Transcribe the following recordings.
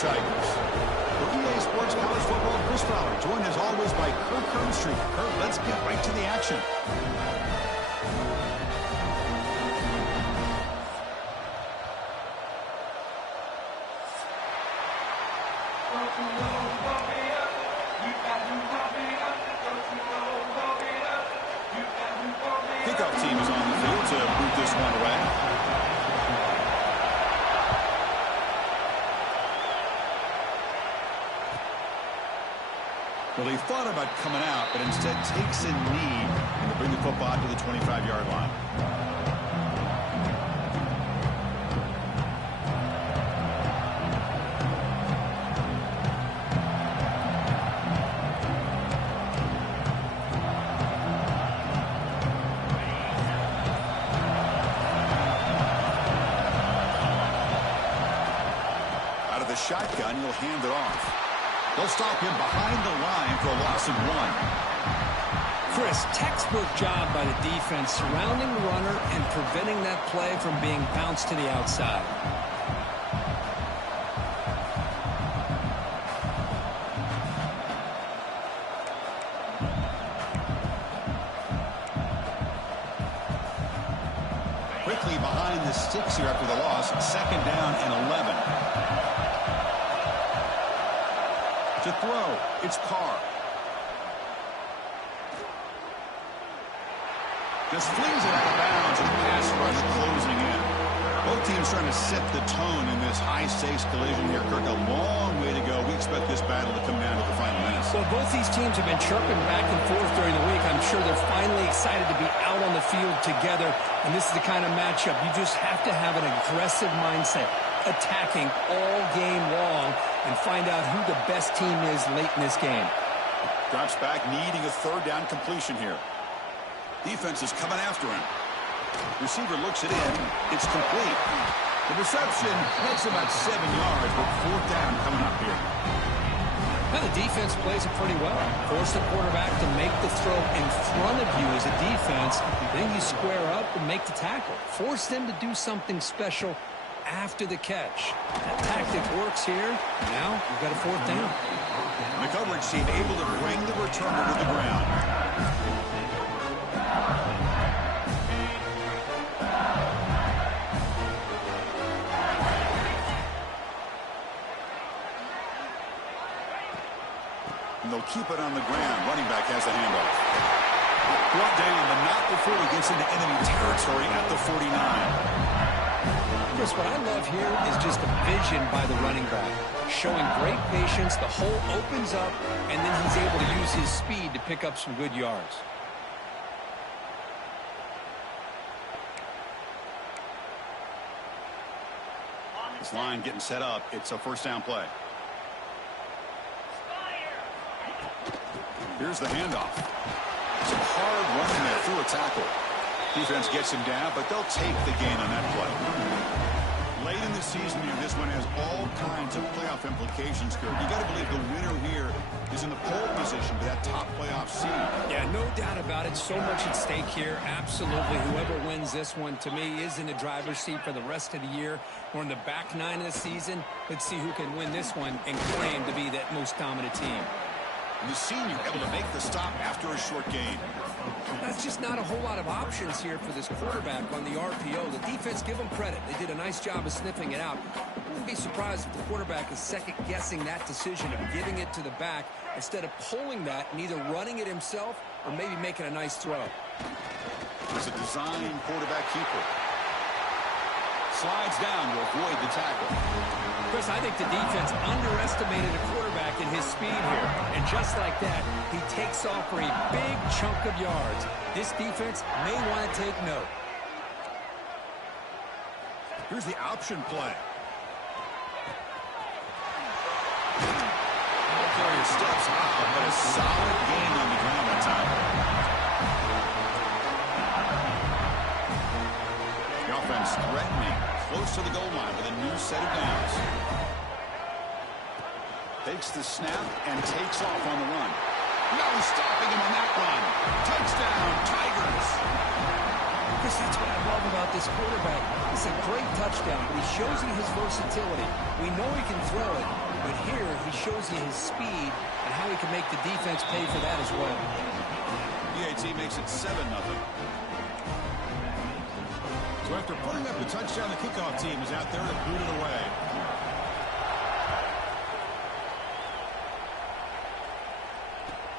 Tigers. For EA Sports College Football, Chris Fowler, joined as always by Kurt Herbstreit. Kurt, let's get right to the action. Kickoff team is on the field to boot this one away. Well, he thought about coming out, but instead takes a knee to bring the football to the 25-yard line. Out of the shotgun, he'll hand it off. They'll stop him behind the line for a loss of 1. Chris, textbook job by the defense surrounding the runner and preventing that play from being bounced to the outside. Quickly behind the sticks here after the loss. 2nd down and 11. To throw, it's Carr. Just flings it out of bounds, and the pass rush closing in. Both teams trying to set the tone in this high-stakes collision here. Kirk, a long way to go. We expect this battle to come down to the final minutes. Well, both these teams have been chirping back and forth during the week. I'm sure they're finally excited to be out on the field together, and this is the kind of matchup you just have to have an aggressive mindset, attacking all game long, and find out who the best team is late in this game. Drops back, needing a 3rd down completion here. Defense is coming after him. Receiver looks it in. It's complete. The reception makes about 7 yards, but 4th down coming up here. Now the defense plays it pretty well. Force the quarterback to make the throw in front of you as a defense. Then you square up and make the tackle. Force them to do something special after the catch. That tactic works here. Now you've got a 4th down. The coverage team able to bring the returner to the ground. And they'll keep it on the ground. Running back has the handoff. Brought down, but not before he gets into enemy territory at the 49. Chris, what I love here is just the vision by the running back. Showing great patience, the hole opens up, and then he's able to use his speed to pick up some good yards. This line getting set up. It's a 1st down play. Here's the handoff. Some hard running there through a tackle. Defense gets him down, but they'll take the gain on that play. Late in the season here, this one has all kinds of playoff implications, Kurt. You got to believe the winner here is in the pole position for that top playoff seed. Yeah, no doubt about it. So much at stake here. Absolutely. Whoever wins this one, to me, is in the driver's seat for the rest of the year. We're in the back 9 of the season. Let's see who can win this one and claim to be that most dominant team. And the senior able to make the stop after a short gain. That's just not a whole lot of options here for this quarterback on the RPO. The defense, give them credit. They did a nice job of sniffing it out. I wouldn't be surprised if the quarterback is second-guessing that decision of giving it to the back instead of pulling that and either running it himself or maybe making a nice throw. It's a design quarterback keeper. Slides down to avoid the tackle. Chris, I think the defense underestimated a quarterback in his speed here. And just like that, he takes off for a big chunk of yards. This defense may want to take note. Here's the option play. Carrier steps out, but a solid gain on the ground that time. The offense threatening, close to the goal line with a new set of downs. Takes the snap and takes off on the run. No stopping him on that run. Touchdown, Tigers. Chris, that's what I love about this quarterback. It's a great touchdown, but he shows you his versatility. We know he can throw it, but here he shows you his speed and how he can make the defense pay for that as well. BAT makes it 7-0. So after putting up the touchdown, the kickoff team is out there to boot it away.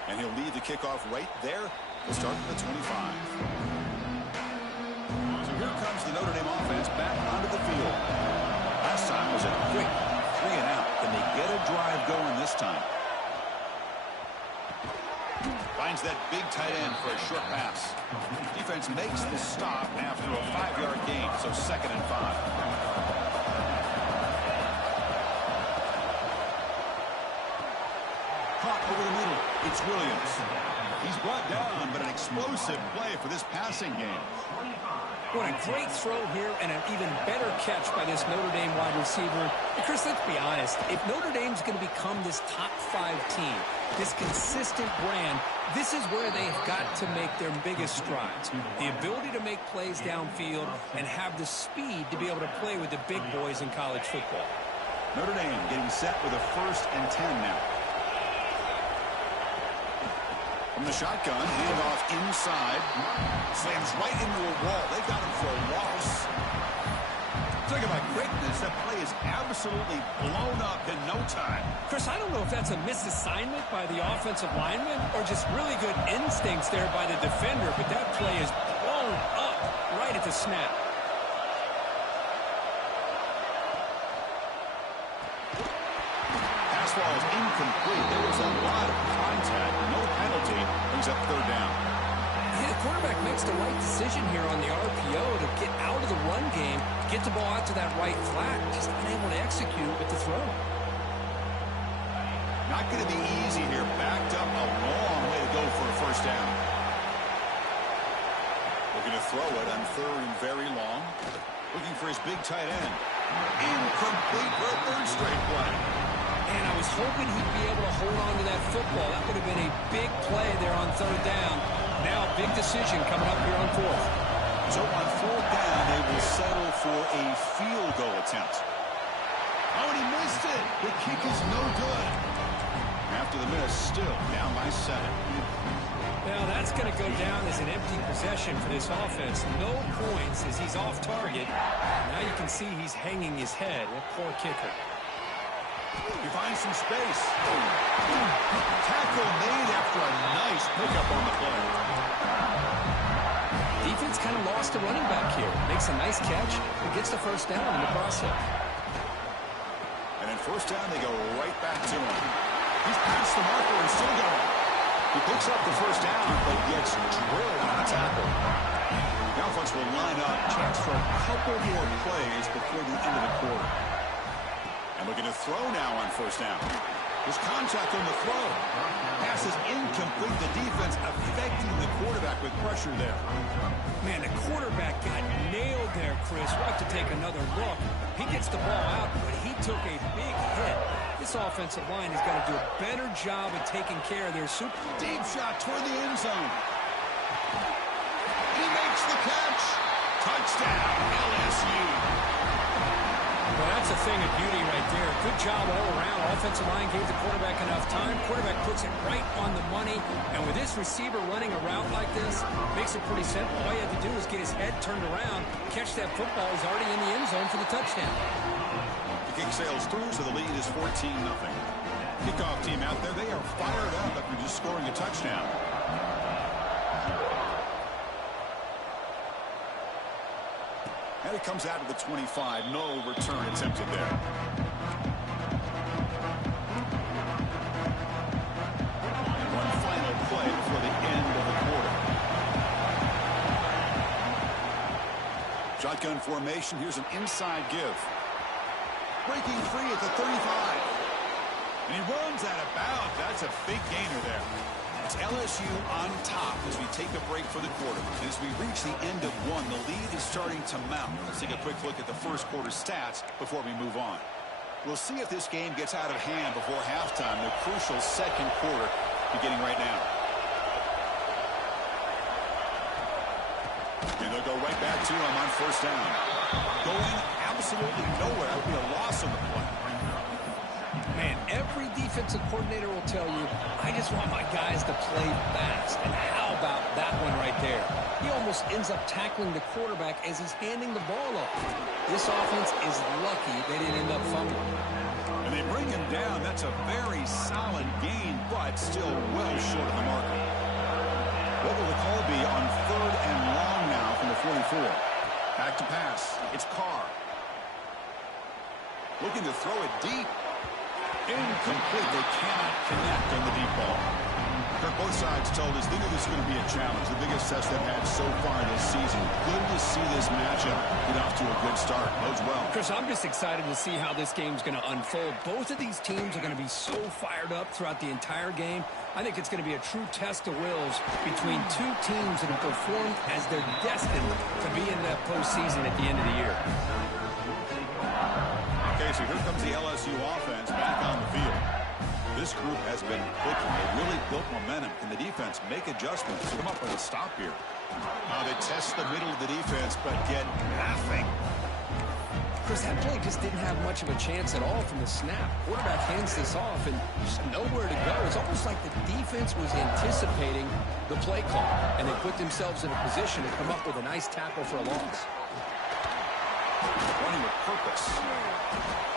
And he'll lead the kickoff right there. We'll start at the 25. So here comes the Notre Dame offense back onto the field. Last time was a quick 3-and-out. Can they get a drive going this time? Finds that big tight end for a short pass. Defense makes the stop after a 5-yard gain, so 2nd and 5. Caught over the middle. It's Williams. He's brought down, but an explosive play for this passing game. What a great throw here and an even better catch by this Notre Dame wide receiver. And Chris, let's be honest. If Notre Dame's going to become this top 5 team, this consistent brand, this is where they have got to make their biggest strides. The ability to make plays downfield and have the speed to be able to play with the big boys in college football. Notre Dame getting set with a 1st and 10 now. From the shotgun, handoff inside. Slams right into a wall. They've got him for a loss. Talk about quickness. That play is absolutely blown up in no time. Chris, I don't know if that's a misassignment by the offensive lineman or just really good instincts there by the defender, but that play is blown up right at the snap. Pass ball is incomplete. There was a lot of contact. No penalty. Brings up 3rd down. Yeah, the quarterback makes the right decision here on the RPO to get out of the run game, get the ball out to that right flat, just unable to execute with the throw. Not going to be easy here. Backed up a long way to go for a 1st down. Looking to throw it on 3rd and very long. Looking for his big tight end. Incomplete for a 3rd straight play. And I was hoping he'd be able to hold on to that football. That would have been a big play there on 3rd down. Now, big decision coming up here on 4th. So on 4th down, they will settle for a field goal attempt. Oh, and he missed it. The kick is no good. After the miss, still down by 7. Well, that's going to go down as an empty possession for this offense. No points as he's off target. Now you can see he's hanging his head. What poor kicker. He finds some space. Tackle made after a nice pickup on the play. Defense kind of lost the running back here. Makes a nice catch and gets the 1st down in the process. And then 1st down, they go right back to him. He's past the marker and still going. He picks up the 1st down, but gets drilled on a tackle. The offense will line up. Chance for a couple more plays before the end of the quarter. And looking to throw now on 1st down. There's contact on the throw. Pass is incomplete. The defense affecting the quarterback with pressure there. Man, the quarterback got nailed there, Chris. We'll have to take another look. He gets the ball out, but he took a big hit. This offensive line has got to do a better job of taking care of their super. Deep shot toward the end zone. He makes the catch. Touchdown, LSU. Well, that's a thing of beauty right there. Good job all around. Offensive line gave the quarterback enough time. Quarterback puts it right on the money. And with this receiver running a route like this, makes it pretty simple. All you have to do is get his head turned around, catch that football. He's already in the end zone for the touchdown. The kick sails through, so the lead is 14-0. Kickoff team out there, they are fired up after just scoring a touchdown. And it comes out of the 25. No return attempted there. And one final play before the end of the quarter. Shotgun formation. Here's an inside give. Breaking free at the 35. And he runs out of bounds. That's a big gainer there. It's LSU on top as we take a break for the quarter. As we reach the end of one, the lead is starting to mount. Let's take a quick look at the first quarter stats before we move on. We'll see if this game gets out of hand before halftime. The crucial 2nd quarter beginning right now. And they'll go right back to him on 1st down. Going absolutely nowhere. That would be a loss on the play. Man, every defensive coordinator will tell you, I just want my guys to play fast. And how about that one right there? He almost ends up tackling the quarterback as he's handing the ball off. This offense is lucky they didn't end up fumbling. And they bring him down. That's a very solid gain, but still well short of the marker. What will the call be on 3rd and long now from the 44? Back to pass. It's Carr. Looking to throw it deep. Incomplete. They cannot connect on the deep ball. Kirk, both sides told us they knew this was going to be a challenge. The biggest test they've had so far this season. Good to see this matchup get off to a good start. Bodes well. Chris, I'm just excited to see how this game's going to unfold. Both of these teams are going to be so fired up throughout the entire game. I think it's going to be a true test of wills between two teams that have performed as they're destined to be in the postseason at the end of the year. Okay, so here comes the LSU offense back on the field. This group has been clicking. They really built momentum. Can the defense make adjustments to come up with a stop here? They test the middle of the defense, but get nothing. Chris, that play just didn't have much of a chance at all from the snap. Quarterback hands this off and just nowhere to go. It's almost like the defense was anticipating the play call, and they put themselves in a position to come up with a nice tackle for a loss. Running with purpose.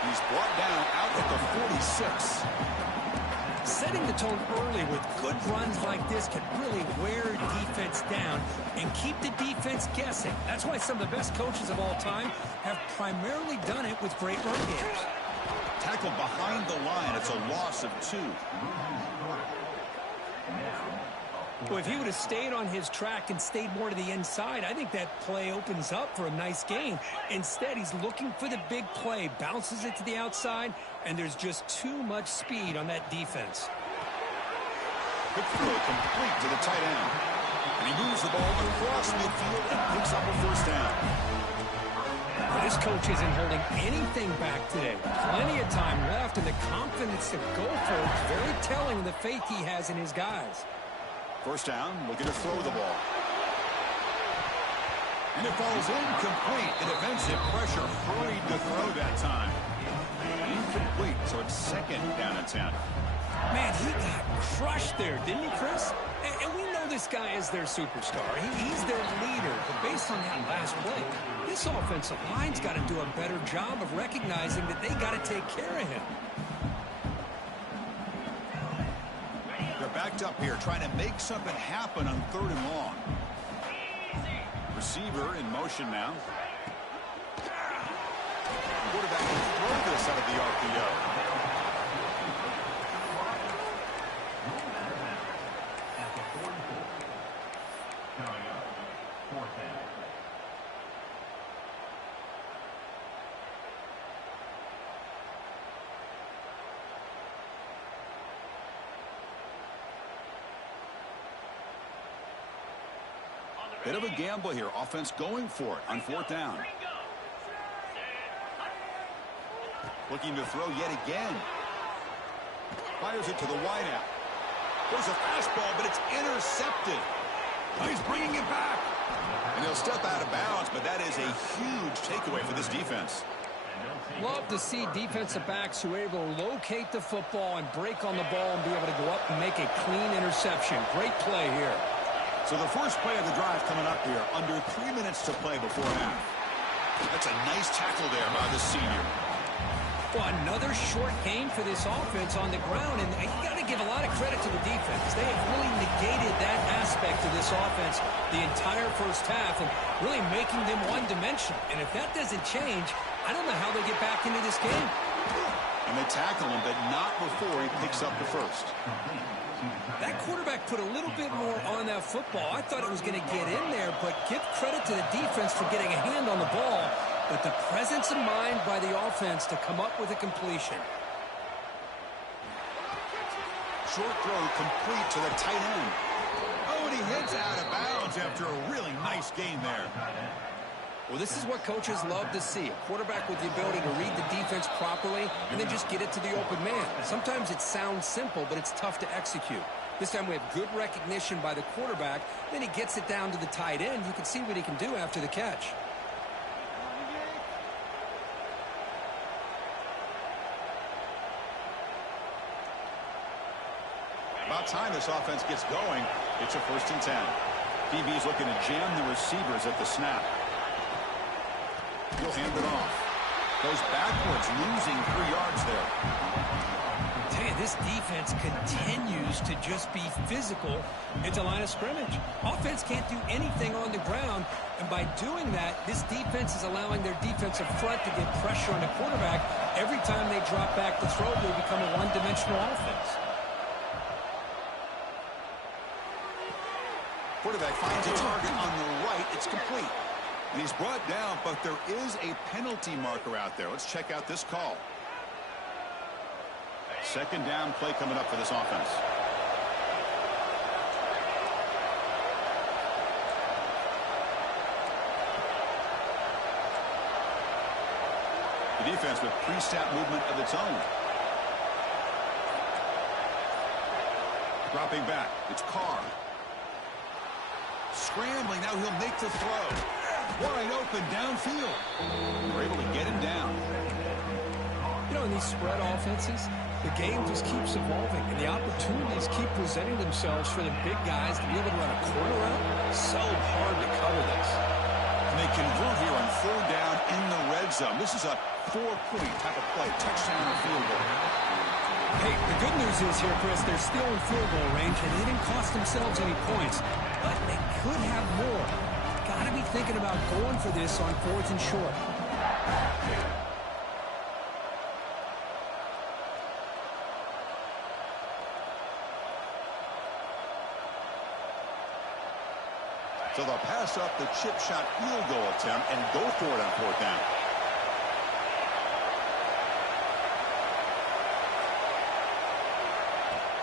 He's brought down out at the 46. Setting the tone early with good runs like this can really wear defense down and keep the defense guessing. That's why some of the best coaches of all time have primarily done it with great run games. Tackle behind the line. It's a loss of 2. Well, if he would have stayed on his track and stayed more to the inside, I think that play opens up for a nice gain. Instead, he's looking for the big play, bounces it to the outside, and there's just too much speed on that defense. Quick throw complete to the tight end. And he moves the ball across midfield and picks up a first down. Well, this coach isn't holding anything back today. Plenty of time left, and the confidence to go for it is very telling of the faith he has in his guys. First down, looking to throw the ball. And it falls incomplete. The defensive pressure hurried to throw that time. Incomplete, so it's 2nd down and 10. Man, he got crushed there, didn't he, Chris? And we know this guy is their superstar. He's their leader. But based on that last play, this offensive line's got to do a better job of recognizing that they got to take care of him. Backed up here, trying to make something happen on 3rd and long. Receiver in motion now. Quarterback can throw this out of the RPO. Bit of a gamble here. Offense going for it on 4th down. Looking to throw yet again. Fires it to the wideout. There's a fastball, but it's intercepted. Now he's bringing it back. And he'll step out of bounds, but that is a huge takeaway for this defense. Love to see defensive backs who are able to locate the football and break on the ball and be able to go up and make a clean interception. Great play here. So the first play of the drive coming up here, under 3 minutes to play before half. That's a nice tackle there by the senior. Well, another short game for this offense on the ground, and you got to give a lot of credit to the defense. They have really negated that aspect of this offense the entire first half and really making them one-dimensional. And if that doesn't change, I don't know how they get back into this game. And they tackle him, but not before he picks up the first. That quarterback put a little bit more on that football. I thought it was going to get in there, but give credit to the defense for getting a hand on the ball. But the presence of mind by the offense to come up with a completion. Short throw complete to the tight end. Oh, and he hits out of bounds after a really nice gain there. Well, this is what coaches love to see. A quarterback with the ability to read the defense properly and then just get it to the open man. Sometimes it sounds simple, but it's tough to execute. This time we have good recognition by the quarterback. Then he gets it down to the tight end. You can see what he can do after the catch. About time this offense gets going. It's a 1st and 10. DB's looking to jam the receivers at the snap. He'll hand it off. Goes backwards, losing 3 yards there. I tell you, this defense continues to just be physical into line of scrimmage. Offense can't do anything on the ground, and by doing that, this defense is allowing their defensive front to get pressure on the quarterback. Every time they drop back to throw, they become a one-dimensional offense. Quarterback finds a target on the right. It's complete. And he's brought down, but there is a penalty marker out there. Let's check out this call. 2nd down play coming up for this offense. The defense with pre-snap movement of its own. Dropping back. It's Carr. Scrambling. Now he'll make the throw. Wide open downfield. We're able to get him down. You know, in these spread offenses, the game just keeps evolving, and the opportunities keep presenting themselves for the big guys to be able to run a corner out. So hard to cover this. And they convert here on 3rd down in the red zone. This is a 4-point type of play. Touchdown or field goal. Hey, the good news is here, Chris, they're still in field goal range, and they didn't cost themselves any points. But they could have more. Got to be thinking about going for this on 4th and short. So they'll pass up the chip shot field goal attempt and go for it on 4th down.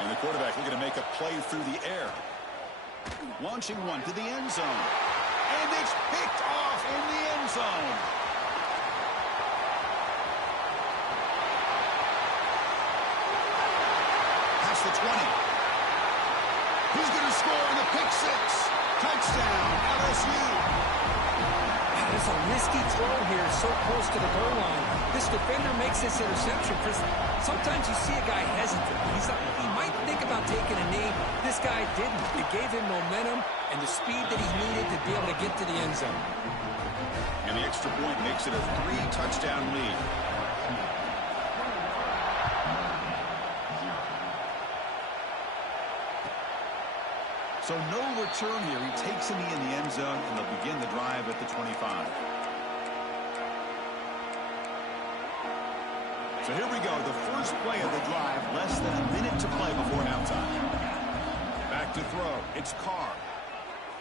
And the quarterback looking to make a play through the air. Launching one to the end zone. And it's picked off in the end zone. Past the 20. He's going to score in the pick 6. Touchdown, LSU. It's a risky throw here, so close to the goal line. This defender makes this interception. Sometimes you see a guy hesitant. He might think about taking a knee. This guy didn't. It gave him momentum and the speed that he needed to be able to get to the end zone. And the extra point makes it a 3-touchdown lead. So no return here. He takes a knee in the end zone, and they'll begin the drive at the 25. So here we go. The first play of the drive, less than a minute to play before halftime. Back to throw. It's Carr.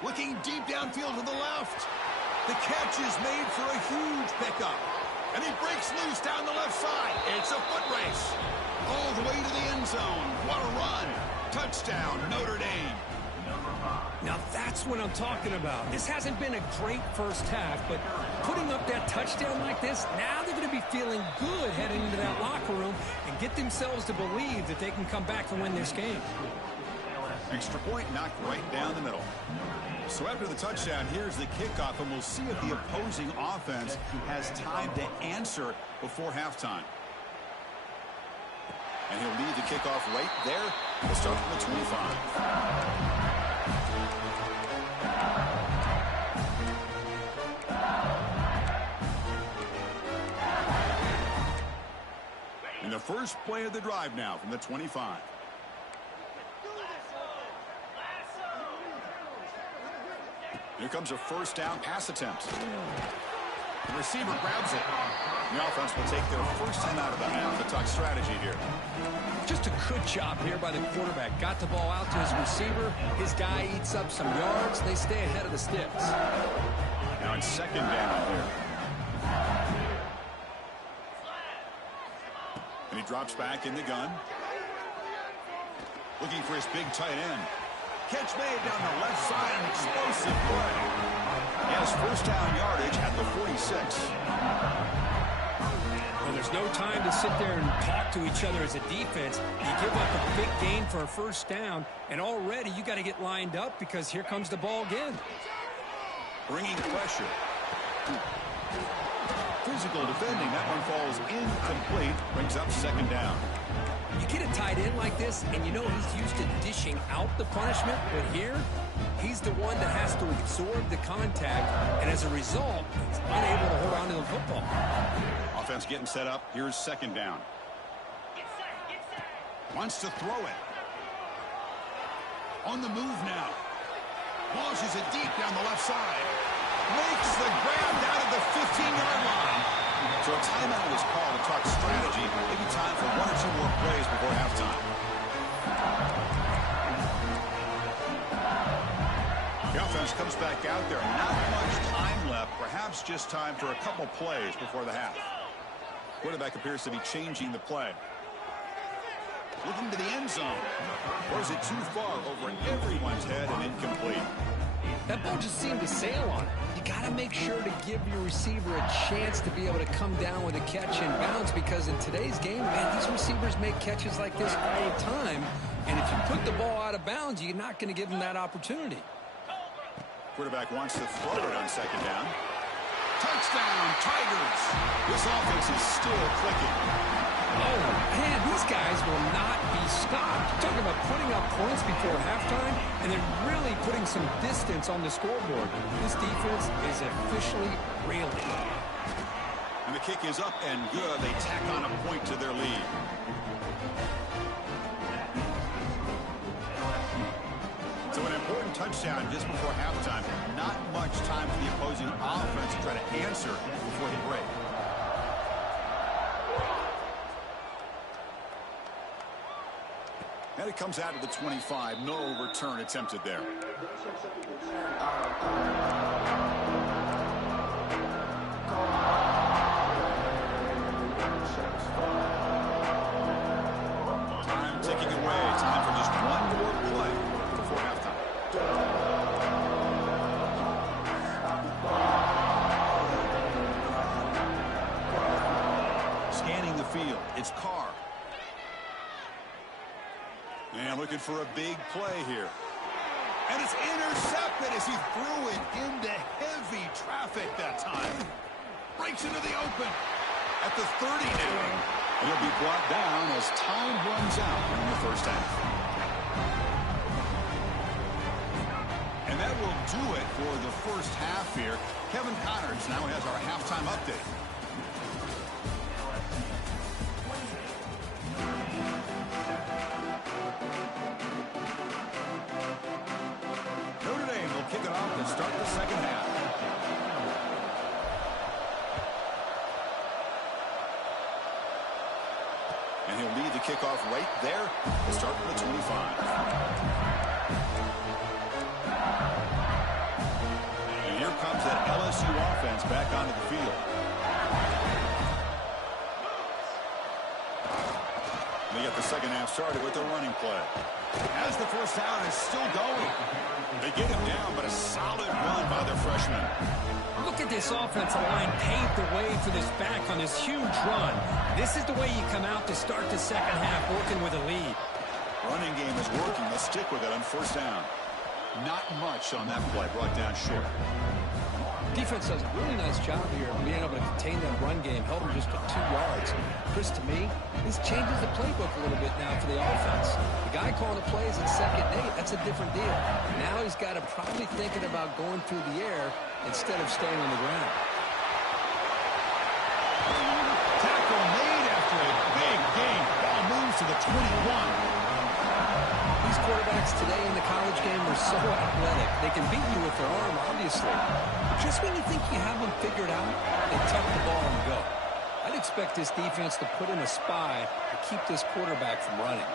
Looking deep downfield to the left. The catch is made for a huge pickup. And he breaks loose down the left side. It's a foot race. All the way to the end zone. What a run. Touchdown, Notre Dame. Now that's what I'm talking about. This hasn't been a great first half, but putting up that touchdown like this, now they're going to be feeling good heading into that locker room and get themselves to believe that they can come back and win this game. Extra point knocked right down the middle. So after the touchdown, here's the kickoff, and we'll see if the opposing offense has time to answer before halftime. And he'll lead the kickoff right there. We'll start from the 25. And the first play of the drive now from the 25. Here comes a first down pass attempt. The receiver grabs it. The offense will take their first time out of the half. The tuck strategy here. Just a good job here by the quarterback. Got the ball out to his receiver. His guy eats up some yards. They stay ahead of the sticks. Now it's second down here. And he drops back in the gun. Looking for his big tight end. Catch made down the left side. An explosive play. He has first down yardage at the 46. Well, there's no time to sit there and talk to each other as a defense. You give up a big gain for a first down, and already you got to get lined up because here comes the ball again. Bringing pressure. Physical defending. That one falls in incomplete. Brings up second down. You get a tight end like this, and you know he's used to dishing out the punishment, but here, he's the one that has to absorb the contact, and as a result, he's unable to hold on to the football. Offense getting set up. Here's second down. Wants to throw it. On the move now. Launches it deep down the left side. Makes the grab down at the 15-yard line. So a timeout is called to talk strategy. Maybe time for one or two more plays before halftime. The offense comes back out there. Not much time left. Perhaps just time for a couple plays before the half. Quarterback appears to be changing the play. Looking to the end zone. Throws it too far over everyone's head and incomplete. That ball just seemed to sail on it. You got to make sure to give your receiver a chance to be able to come down with a catch and bounce, because in today's game, man, these receivers make catches like this all the time. And if you put the ball out of bounds, you're not going to give them that opportunity. Quarterback wants to throw it on second down. Touchdown, Tigers. This offense is still clicking. Oh, man, these guys will not be stopped. Talking about putting up points before halftime, and then really putting some distance on the scoreboard. This defense is officially reeling. And the kick is up and good. They tack on a point to their lead. So an important touchdown just before halftime. Not much time for the opposing offense to try to answer before the break. And it comes out of the 25. No return attempted there. Time ticking away. Time for just one more play before halftime. Scanning the field. It's Carr. And looking for a big play here. And it's intercepted as he threw it into heavy traffic that time. Breaks into the open at the 30 now. He'll be brought down as time runs out in the first half. And that will do it for the first half here. Kevin Connors now has our halftime update. Kick it off to start the second half. And he'll lead the kickoff right there to start the 25. And here comes that LSU offense back onto the field. They get the second half started with the running play. As the first down is still going. They get him down, but a solid run by their freshman. Look at this offensive line paved the way for this back on this huge run. This is the way you come out to start the second half, working with a lead. Running game is working. They'll stick with it on first down. Not much on that play, brought down short. Defense does a really nice job here of being able to contain that run game, held them just to 2 yards. Chris, to me, this changes the playbook a little bit now for the offense. The guy calling the plays at 2nd and 8, that's a different deal. Now he's got to probably thinking about going through the air instead of staying on the ground. Tackle made after a big game. Ball moves to the 21. These quarterbacks today in the college game are so athletic. They can beat you with their arm, obviously. But just when you think you have them figured out, they tuck the ball and go. I'd expect this defense to put in a spy to keep this quarterback from running.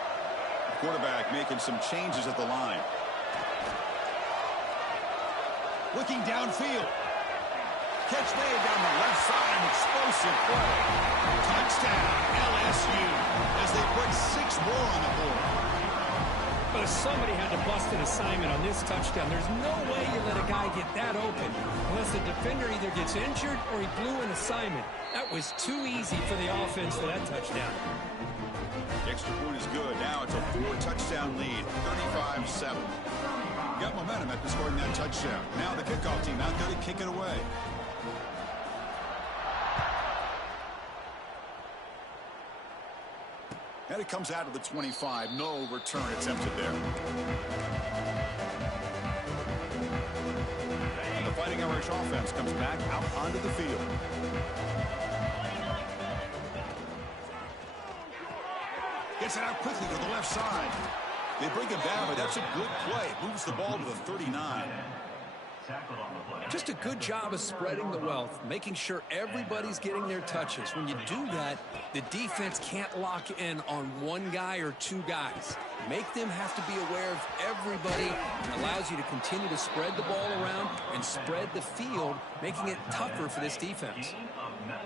Quarterback making some changes at the line. Looking downfield. Catch made down the left side. An explosive play. Touchdown, LSU, as they put 6 more on the board. But if somebody had to bust an assignment on this touchdown, there's no way you let a guy get that open unless the defender either gets injured or he blew an assignment. That was too easy for the offense for that touchdown. The extra point is good. Now it's a 4-touchdown lead, 35-7. Got momentum after scoring that touchdown. Now the kickoff team out there to kick it away. And it comes out of the 25. No return attempted there. And the Fighting Irish offense comes back out onto the field. Gets it out quickly to the left side. They bring him down, but that's a good play. Moves the ball to the 39. Just a good job of spreading the wealth, making sure everybody's getting their touches. When you do that, the defense can't lock in on one guy or two guys. Make them have to be aware of everybody. It allows you to continue to spread the ball around and spread the field, making it tougher for this defense.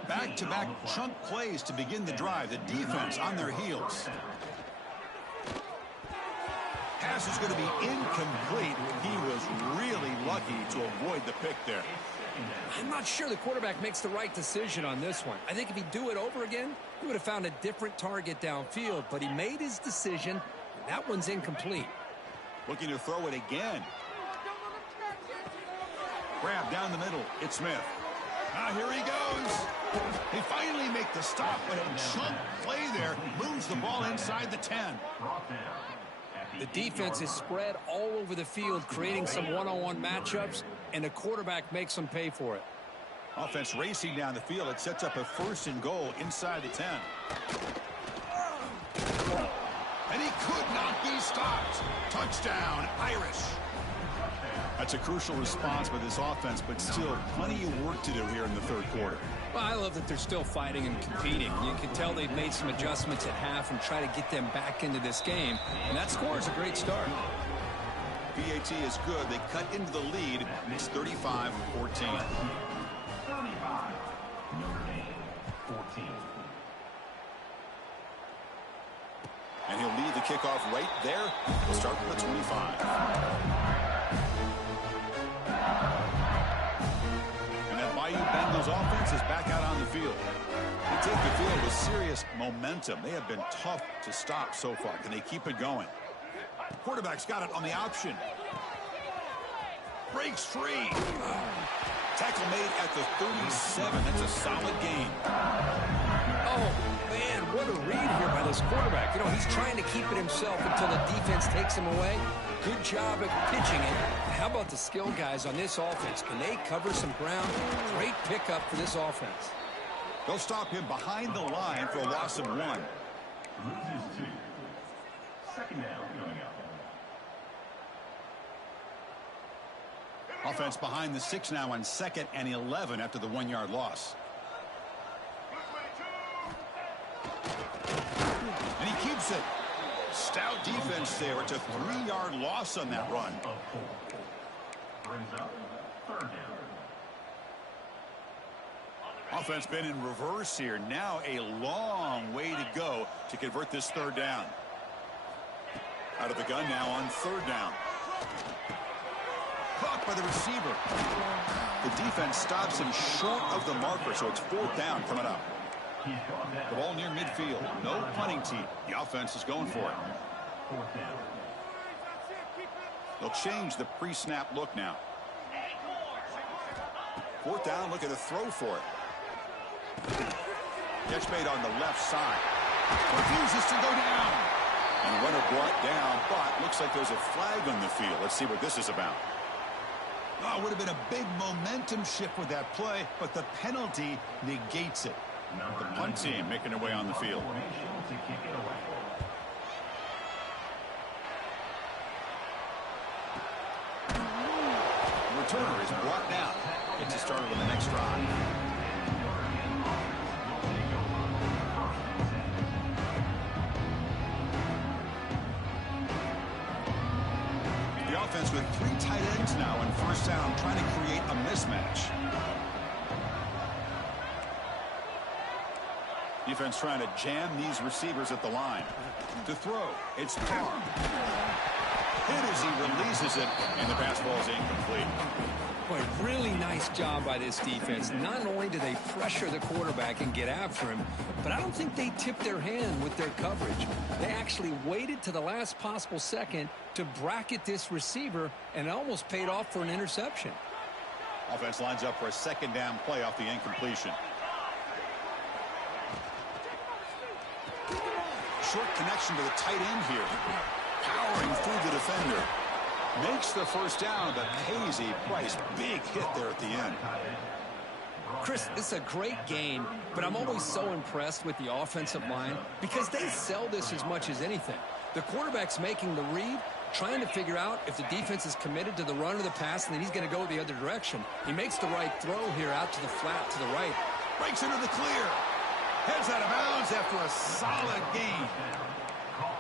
Back-to-back chunk plays to begin the drive. The defense on their heels. Pass is going to be incomplete. He was really lucky to avoid the pick there. I'm not sure the quarterback makes the right decision on this one. I think if he'd do it over again, he would have found a different target downfield, but he made his decision. That one's incomplete. Looking to throw it again. Grab down the middle. It's Smith. Now here he goes. They finally make the stop, but a chunk play there moves the ball inside the 10. The defense is spread all over the field, creating some one-on-one matchups, and the quarterback makes them pay for it. Offense racing down the field. It sets up a 1st and goal inside the 10. And he could not be stopped. Touchdown, Irish. That's a crucial response by this offense, but still plenty of work to do here in the 3rd quarter. Well, I love that they're still fighting and competing. You can tell they've made some adjustments at half and try to get them back into this game. And that score is a great start. BAT is good. They cut into the lead. It's 35-14. And he'll lead the kickoff right there. He'll start from the 25. Bengals offense is back out on the field. They take the field with serious momentum. They have been tough to stop so far. Can they keep it going? Quarterback's got it on the option. Breaks free. Tackle made at the 37. That's a solid gain. Oh, man, what a read here by this quarterback. You know, he's trying to keep it himself until the defense takes him away. Good job at pitching it. How about the skill guys on this offense? Can they cover some ground? Great pickup for this offense. They'll stop him behind the line for a loss of 1. Loses 2. 2nd down going up. Offense behind the 6 now on 2nd and 11 after the 1-yard loss. And he keeps it. Stout defense there. It's a 3-yard loss on that run. Brings up 3rd down. Offense been in reverse here. Now a long way to go to convert this 3rd down. Out of the gun now on 3rd down. Caught by the receiver. The defense stops him short of the marker, so it's 4th down coming up. The ball near midfield. No punting team. The offense is going for it. 4th down. They'll change the pre-snap look now. 4th down, looking to throw for it. Catch made on the left side. Refuses to go down. And runner brought down, but looks like there's a flag on the field. Let's see what this is about. Oh, it would have been a big momentum shift with that play, but the penalty negates it. The punt team making their way on the field. The returner is brought down. Gets it started on the next drive. The offense with 3 tight ends now in 1st down, trying to create a mismatch. Defense trying to jam these receivers at the line. To throw, it's Carr. Hit as he releases it, and the pass ball is incomplete. Boy, really nice job by this defense. Not only do they pressure the quarterback and get after him, but I don't think they tipped their hand with their coverage. They actually waited to the last possible second to bracket this receiver, and it almost paid off for an interception. Offense lines up for a 2nd down play off the incompletion. short connection to the tight end here. Powering through the defender. Makes the first down, but pays a price. Big hit there at the end. Chris, this is a great game, but I'm always so impressed with the offensive line because they sell this as much as anything. The quarterback's making the read, trying to figure out if the defense is committed to the run or the pass, and then he's going to go the other direction. He makes the right throw here out to the flat to the right. Breaks into the clear. Heads out of bounds after a solid gain.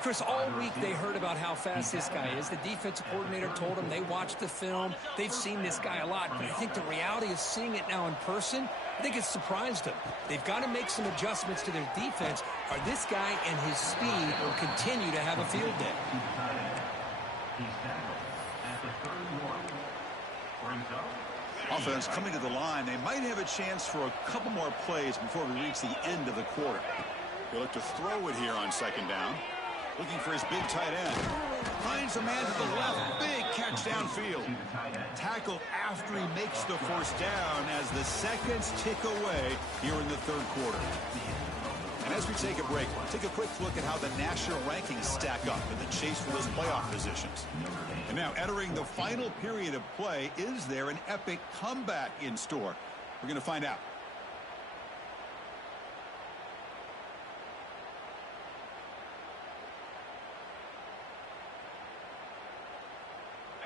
Chris, all week they heard about how fast this guy is. The defensive coordinator told them they watched the film. They've seen this guy a lot. But I think the reality of seeing it now in person, I think it's surprised them. They've got to make some adjustments to their defense, or this guy and his speed will continue to have a field day. Offense coming to the line. They might have a chance for a couple more plays before we reach the end of the quarter. He'll look to throw it here on second down. Looking for his big tight end. Finds a man to the left. Big catch downfield. Tackle after he makes the first down as the seconds tick away here in the third quarter. And as we take a break, take a quick look at how the national rankings stack up in the chase for those playoff positions. And now entering the final period of play, is there an epic comeback in store? We're going to find out.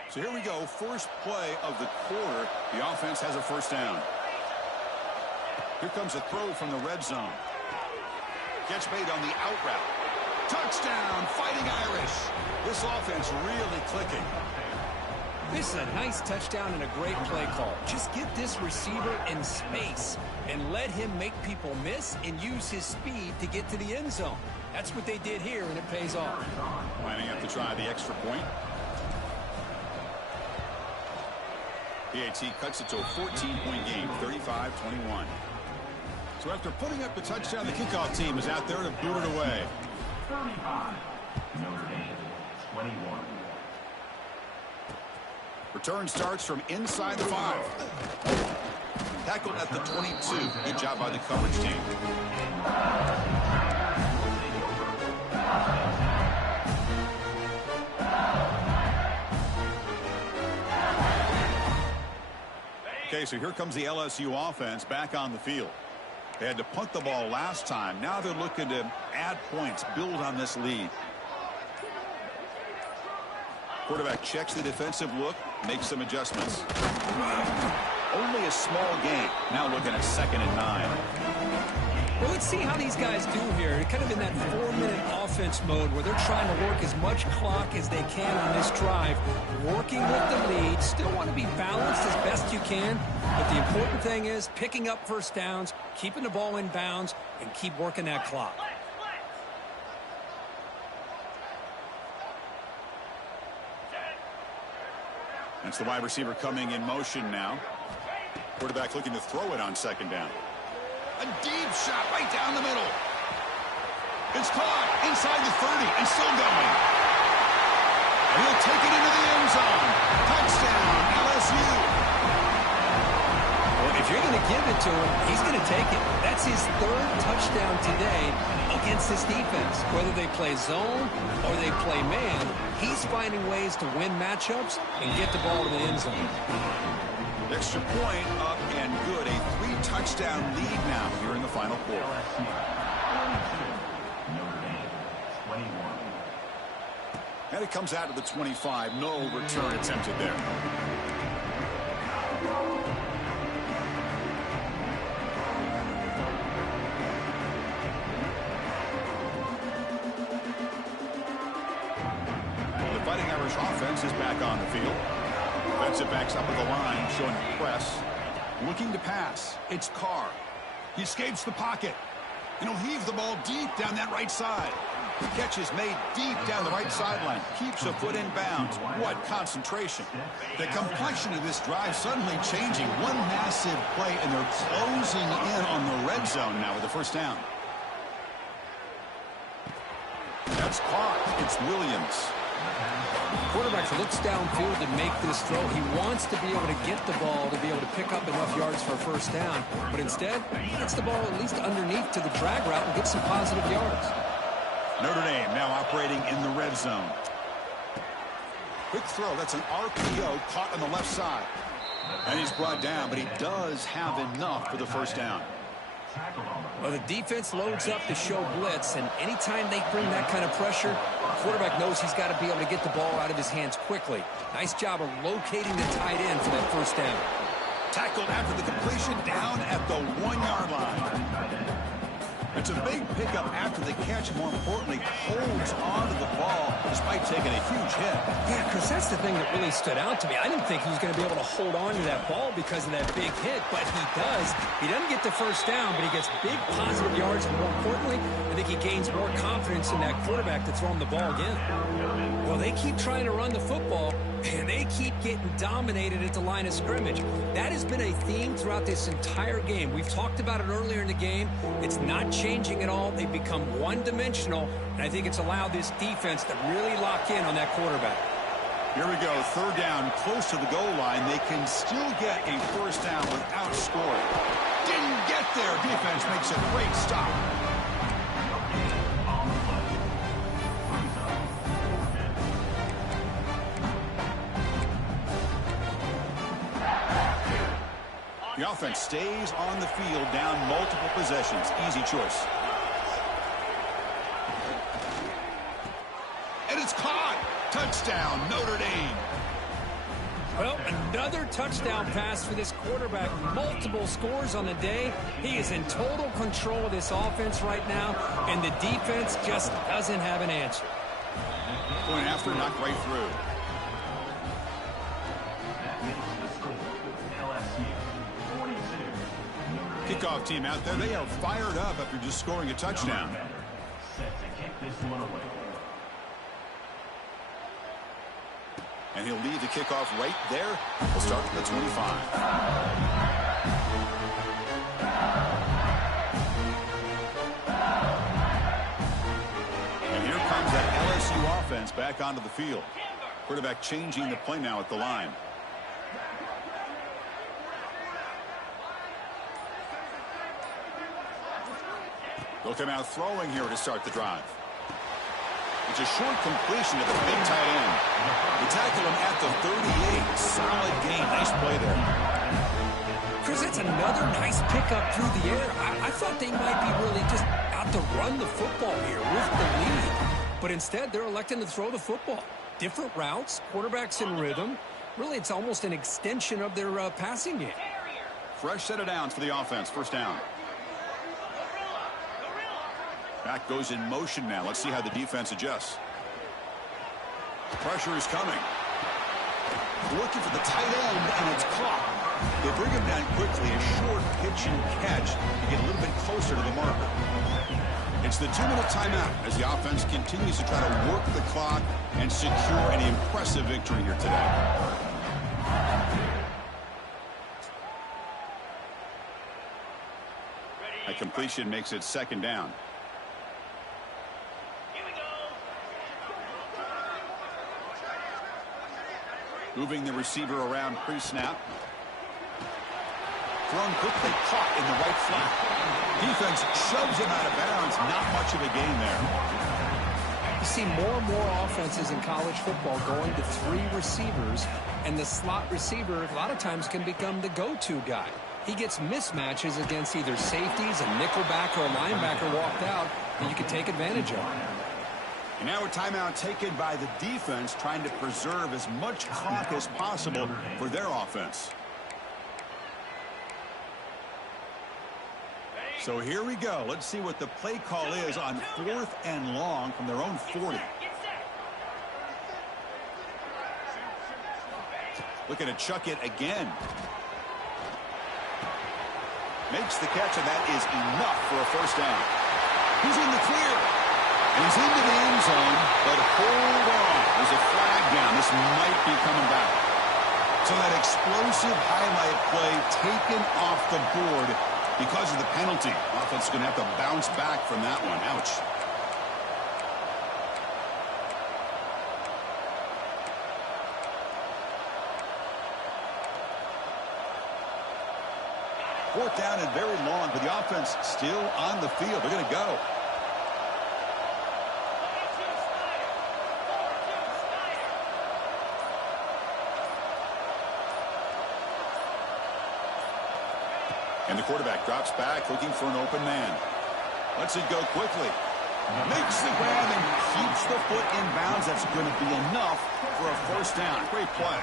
So here we go, first play of the quarter. The offense has a first down. Here comes a throw from the red zone. Catch made on the out route. Touchdown, Fighting Irish. This offense really clicking. This is a nice touchdown and a great play call. Just get this receiver in space and let him make people miss and use his speed to get to the end zone. That's what they did here, and it pays off. Lining up to try the extra point. PAT cuts it to a 14-point game, 35-21. So after putting up the touchdown, the kickoff team is out there to boot it away. 35. Notre Dame, 21. Return starts from inside the 5. Tackled at the 22. Good job by the coverage team. Okay, so here comes the LSU offense back on the field. They had to punt the ball last time. Now they're looking to add points, build on this lead. Quarterback checks the defensive look, makes some adjustments. Only a small gain. Now looking at 2nd and 9. Well, let's see how these guys do here. They're kind of in that 4-minute offense mode where they're trying to work as much clock as they can on this drive, working with the lead. Still want to be balanced as best you can, but the important thing is picking up first downs, keeping the ball in bounds, and keep working that clock. That's the wide receiver coming in motion now. Quarterback looking to throw it on 2nd down. A deep shot right down the middle. It's caught inside the 30 and still going. And he'll take it into the end zone. Touchdown, LSU. Well, if you're going to give it to him, he's going to take it. That's his 3rd touchdown today against this defense. Whether they play zone or they play man, he's finding ways to win matchups and get the ball to the end zone. Extra point up and good. A 3-touchdown lead now here in the final quarter. And it comes out to the 25. No return attempted there. The Fighting Irish offense is back on the field. Defensive backs up at the line, showing press. Looking to pass. It's Carr. He escapes the pocket. And he'll heave the ball deep down that right side. The catch is made deep down the right sideline. Keeps a foot in bounds. What concentration. The complexion of this drive suddenly changing. One massive play, and they're closing in on the red zone now with the first down. That's caught. It's Williams. Quarterback looks downfield to make this throw. He wants to be able to get the ball to be able to pick up enough yards for a first down. But instead, he gets the ball at least underneath to the drag route and gets some positive yards. Notre Dame now operating in the red zone. Quick throw. That's an RPO caught on the left side. And he's brought down, but he does have enough for the first down. Well, the defense loads up to show blitz, and anytime they bring that kind of pressure, the quarterback knows he's got to be able to get the ball out of his hands quickly. Nice job of locating the tight end for that first down. Tackled after the completion, down at the 1-yard line. It's a big pickup after the catch, more importantly, holds onto the ball despite taking a huge hit. Yeah, because that's the thing that really stood out to me. I didn't think he was going to be able to hold on to that ball because of that big hit, but he does. He doesn't get the first down, but he gets big positive yards, and more importantly, I think he gains more confidence in that quarterback to throw him the ball again. Well, they keep trying to run the football, and they keep getting dominated at the line of scrimmage. That has been a theme throughout this entire game. We've talked about it earlier in the game. It's not changing at all. They've become one-dimensional, and I think it's allowed this defense to really lock in on that quarterback. Here we go, third down, close to the goal line. They can still get a first down without scoring. Didn't get there. Defense makes a great stop. The offense stays on the field, down multiple possessions. Easy choice. And it's caught. Touchdown, Notre Dame. Well, another touchdown pass for this quarterback. Multiple scores on the day. He is in total control of this offense right now, and the defense just doesn't have an answer. Going after, knocked right through. Kickoff team out there. They are fired up after just scoring a touchdown. And he'll leave the kickoff right there. We'll start at the 25. And here comes that LSU offense back onto the field. Quarterback changing the play now at the line. They'll come out throwing here to start the drive. It's a short completion to the big tight end. They tackle him at the 38. Solid gain. Nice play there. Chris, that's another nice pickup through the air. I thought they might be really just out to run the football here with the lead. But instead, they're electing to throw the football. Different routes, quarterbacks in rhythm. Really, it's almost an extension of their passing game. Fresh set of downs for the offense. First down. Back goes in motion now. Let's see how the defense adjusts. Pressure is coming. Looking for the tight end, and it's caught. They bring him down quickly. A short pitch and catch to get a little bit closer to the marker. It's the 2-minute timeout as the offense continues to try to work the clock and secure an impressive victory here today. A completion makes it second down. Moving the receiver around pre-snap. Thrown quickly, caught in the right flat. Defense shoves him out of bounds. Not much of a gain there. You see more and more offenses in college football going to 3 receivers, and the slot receiver a lot of times can become the go-to guy. He gets mismatches against either safeties, a nickelback, or a linebacker walked out, and you can take advantage of it. And now a timeout taken by the defense, trying to preserve as much clock as possible for their offense. So here we go. Let's see what the play call is on 4th and long from their own 40. Looking to chuck it again. Makes the catch, and that is enough for a first down. He's in the clear. And he's into the end zone, but hold on. There's a flag down. This might be coming back. So that explosive highlight play taken off the board because of the penalty. Offense is going to have to bounce back from that one. Ouch. Fourth down and very long, but the offense still on the field. They're going to go. And the quarterback drops back looking for an open man. Lets it go quickly. Makes the grab and keeps the foot in bounds. That's going to be enough for a first down. Great play.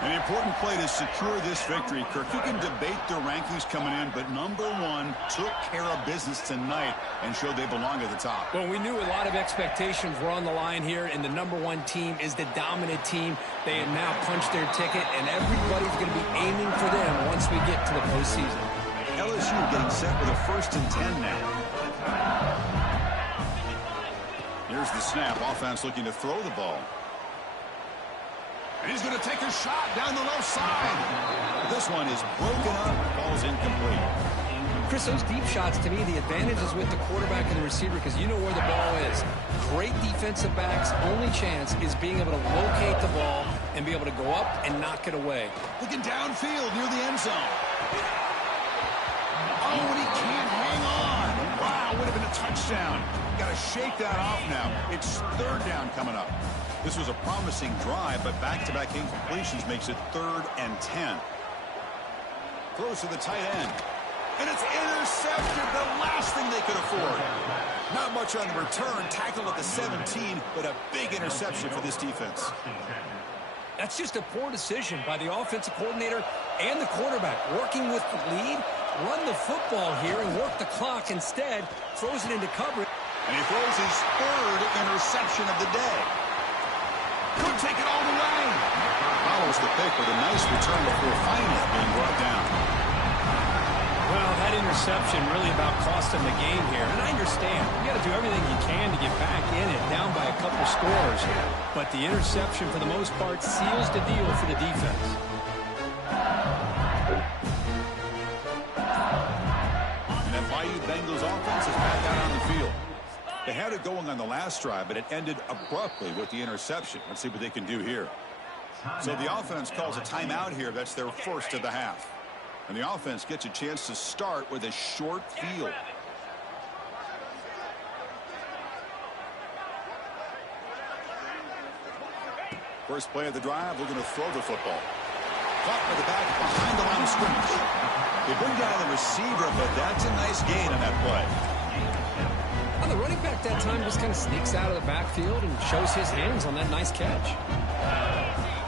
An important play to secure this victory, Kirk. You can debate their rankings coming in, but number one took care of business tonight and showed they belong at the top. Well, we knew a lot of expectations were on the line here, and the number one team is the dominant team. They have now punched their ticket, and everybody's going to be aiming for them once we get to the postseason. LSU getting set with a 1st and 10 now. Here's the snap. Offense looking to throw the ball. And he's going to take a shot down the left side. This one is broken up. Ball's incomplete. Chris, those deep shots, to me, the advantage is with the quarterback and the receiver because you know where the ball is. Great defensive backs' only chance is being able to locate the ball and be able to go up and knock it away. Looking downfield near the end zone. Oh, and he can't hang on. Wow, would have been a touchdown. Got to shake that off now. It's 3rd down coming up. This was a promising drive, but back-to-back incompletions makes it 3rd and 10. Throws to the tight end. And it's intercepted, the last thing they could afford. Not much on the return. Tackle at the 17, but a big interception for this defense. That's just a poor decision by the offensive coordinator and the quarterback. Working with the lead, run the football here and work the clock. Instead, throws it into coverage. And he throws his 3rd interception of the day. Could take it all the way. Follows the pick with a nice return before finally being brought down. Well, that interception really about cost him the game here. And I understand. You got to do everything you can to get back in it, down by a couple scores. But the interception, for the most part, seals the deal for the defense. And that Bayou Bengals offense is back out on the field. They had it going on the last drive, but it ended abruptly with the interception. Let's see what they can do here. So the offense calls a timeout here. That's their 1st of the half. And the offense gets a chance to start with a short field. First play of the drive, we're going to throw the football. Caught by the back behind the line of scrimmage. They bring down the receiver, but that's a nice gain on that play. The running back that time just kind of sneaks out of the backfield and shows his hands on that nice catch.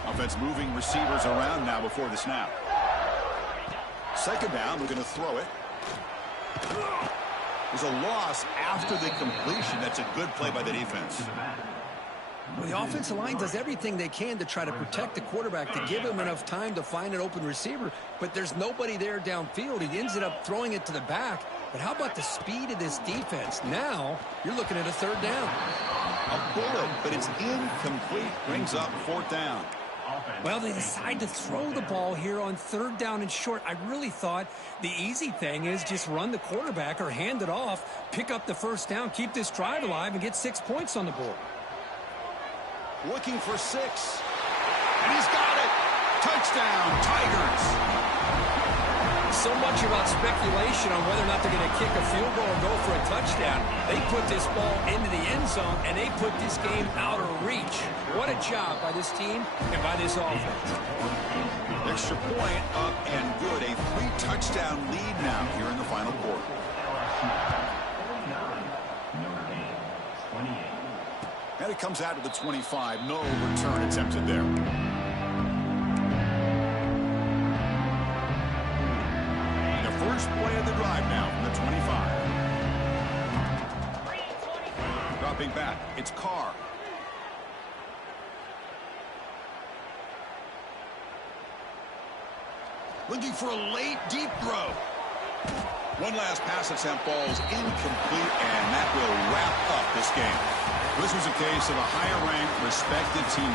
Offense moving receivers around now before the snap. 2nd down, we're going to throw it. There's a loss after the completion. That's a good play by the defense. Well, the offensive line does everything they can to try to protect the quarterback, to give him enough time to find an open receiver, but there's nobody there downfield. He ends up throwing it to the back. But how about the speed of this defense? Now you're looking at a 3rd down. A bullet, but it's incomplete. Brings up 4th down. Well, they decide to throw the ball here on 3rd down and short. I really thought the easy thing is just run the quarterback or hand it off, pick up the 1st down, keep this drive alive, and get 6 points on the board. Looking for 6. And he's got it. Touchdown, Tigers. So much about speculation on whether or not they're going to kick a field goal or go for a touchdown. They put this ball into the end zone, and they put this game out of reach. What a job by this team and by this offense. Extra point up and good. A 3-touchdown lead now here in the final quarter. And it comes out to the 25. No return attempted there. First play of the drive now from the 25. Dropping back, it's Carr. Looking for a late deep throw. One last pass attempt, falls incomplete, and that will wrap up this game. This was a case of a higher-ranked, respected team